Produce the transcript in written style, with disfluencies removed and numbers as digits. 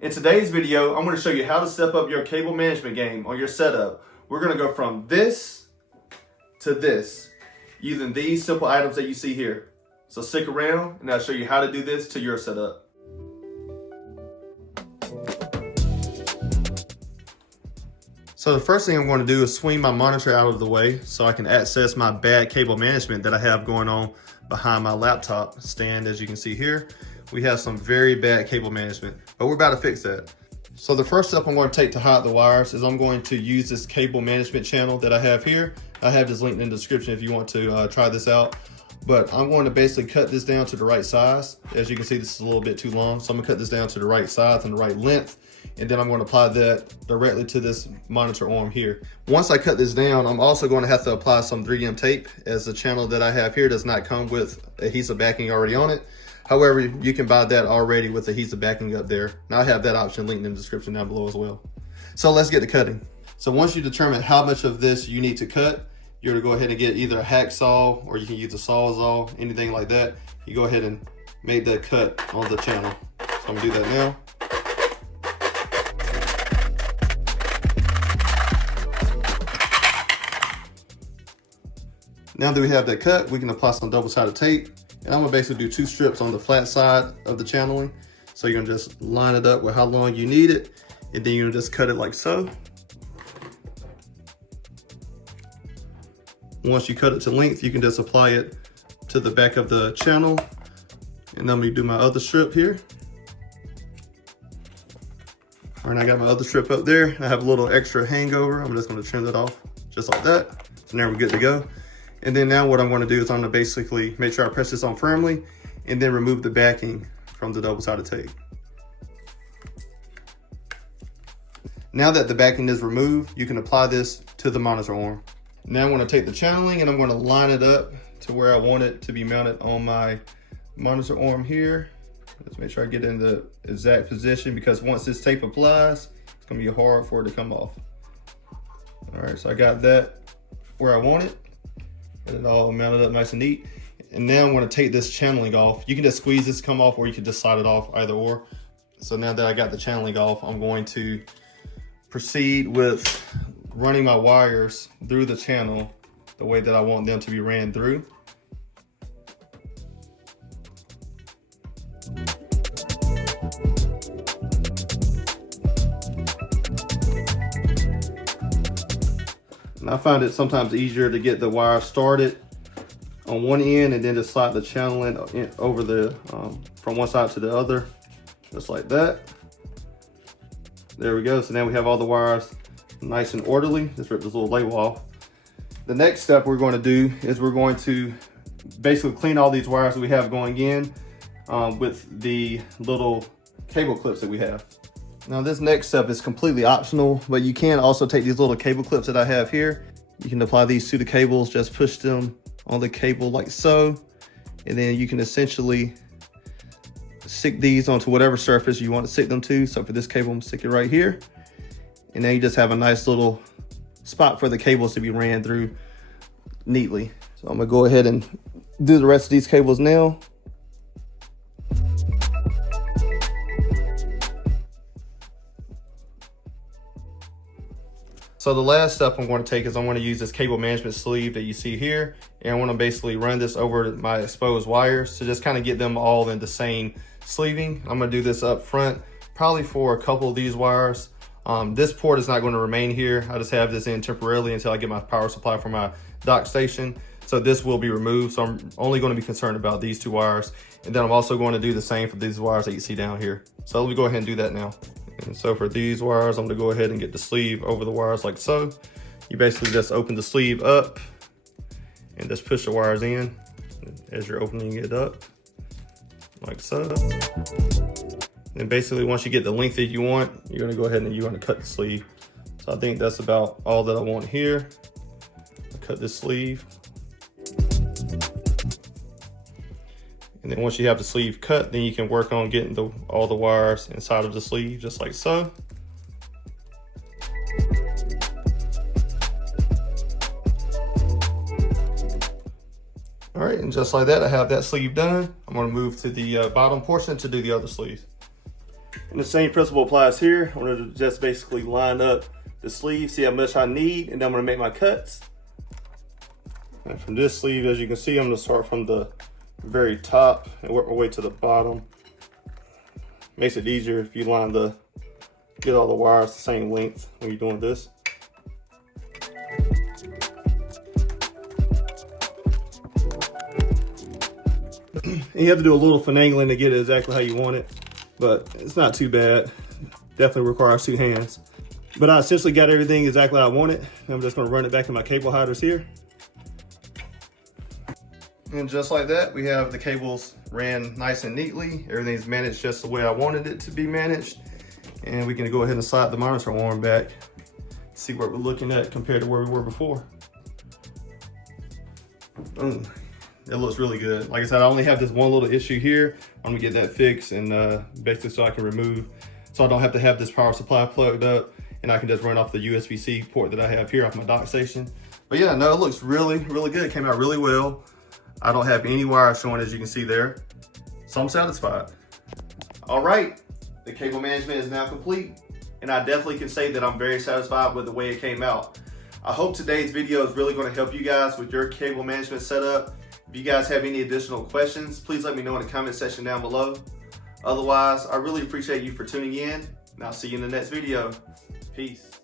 In today's video, I'm going to show you how to step up your cable management game on your setup. We're going to go from this to this using these simple items that you see here. So stick around and I'll show you how to do this to your setup. So the first thing I'm going to do is swing my monitor out of the way so I can access my bad cable management that I have going on behind my laptop stand. As you can see here, we have some very bad cable management, but we're about to fix that. So the first step I'm going to take to hide the wires is I'm going to use this cable management channel that I have here. I have this linked in the description if you want to try this out. But I'm going to basically cut this down to the right size. As you can see, this is a little bit too long. So I'm gonna cut this down to the right size and the right length. And then I'm going to apply that directly to this monitor arm here. Once I cut this down, I'm also going to have to apply some 3M tape, as the channel that I have here does not come with adhesive backing already on it. However, you can buy that already with adhesive backing up there. Now I have that option linked in the description down below as well. So let's get to cutting. So once you determine how much of this you need to cut, you're gonna go ahead and get either a hacksaw or you can use a sawzall, anything like that. You go ahead and make that cut on the channel. So I'm gonna do that now. Now that we have that cut, we can apply some double-sided tape. And I'm gonna basically do 2 strips on the flat side of the channeling. So you're gonna just line it up with how long you need it. And then you're gonna just cut it like so. Once you cut it to length, you can just apply it to the back of the channel. And then I'm gonna do my other strip here. All right, I got my other strip up there. I have a little extra hangover. I'm just gonna trim that off just like that. So now we're good to go. And then now what I'm gonna do is I'm gonna basically make sure I press this on firmly and then remove the backing from the double-sided tape. Now that the backing is removed, you can apply this to the monitor arm. Now I'm gonna take the channeling and I'm gonna line it up to where I want it to be mounted on my monitor arm here. Let's make sure I get in the exact position, because once this tape applies, it's gonna be hard for it to come off. All right, so I got that where I want it. Get it all mounted up nice and neat. And now I'm gonna take this channeling off. You can just squeeze this to come off, or you can just slide it off, either or. So now that I got the channeling off, I'm going to proceed with running my wires through the channel the way that I want them to be ran through. And I find it sometimes easier to get the wire started on one end and then just slide the channel in over the from one side to the other, just like that. There we go. So now we have all the wires nice and orderly. Just rip this little label off. The next step we're going to do is we're going to basically clean all these wires that we have going in with the little cable clips that we have. Now this next step is completely optional, but you can also take these little cable clips that I have here. You can apply these to the cables, just push them on the cable like so, and then you can essentially stick these onto whatever surface you want to stick them to. So for this cable, I'm gonna stick it right here. And then you just have a nice little spot for the cables to be ran through neatly. So I'm gonna go ahead and do the rest of these cables now. So the last step I'm going to take is I'm going to use this cable management sleeve that you see here. And I want to basically run this over my exposed wires to just kind of get them all in the same sleeving. I'm going to do this up front, probably for a couple of these wires. This port is not going to remain here. I just have this in temporarily until I get my power supply for my dock station. So this will be removed. So I'm only going to be concerned about these 2 wires. And then I'm also going to do the same for these wires that you see down here. So let me go ahead and do that now. And so for these wires, I'm gonna go ahead and get the sleeve over the wires like so. You basically just open the sleeve up and just push the wires in as you're opening it up, like so. And basically once you get the length that you want, you're gonna go ahead and you're gonna cut the sleeve. So I think that's about all that I want here. I'll cut this sleeve. And then once you have the sleeve cut, then you can work on getting all the wires inside of the sleeve, just like so. All right, and just like that, I have that sleeve done. I'm gonna move to the bottom portion to do the other sleeve. And the same principle applies here. I'm gonna just basically line up the sleeve, see how much I need, and then I'm gonna make my cuts. And from this sleeve, as you can see, I'm gonna start from the very top and work my way to the bottom. Makes it easier if you get all the wires the same length when you're doing this. And you have to do a little finagling to get it exactly how you want it, but it's not too bad. Definitely requires 2 hands. But I essentially got everything exactly how I want it. I'm just gonna run it back in my cable hiders here. And just like that, we have the cables ran nice and neatly. Everything's managed just the way I wanted it to be managed. And we can go ahead and slide the monitor arm back, see what we're looking at compared to where we were before. Boom. It looks really good. Like I said, I only have this one little issue here. I'm gonna get that fixed and basically so I can so I don't have to have this power supply plugged up, and I can just run off the USB-C port that I have here off my dock station. But yeah, no, it looks really, really good. It came out really well. I don't have any wires showing, as you can see there. So I'm satisfied. All right, the cable management is now complete, and I definitely can say that I'm very satisfied with the way it came out. I hope today's video is really gonna help you guys with your cable management setup. If you guys have any additional questions, please let me know in the comment section down below. Otherwise, I really appreciate you for tuning in, and I'll see you in the next video. Peace.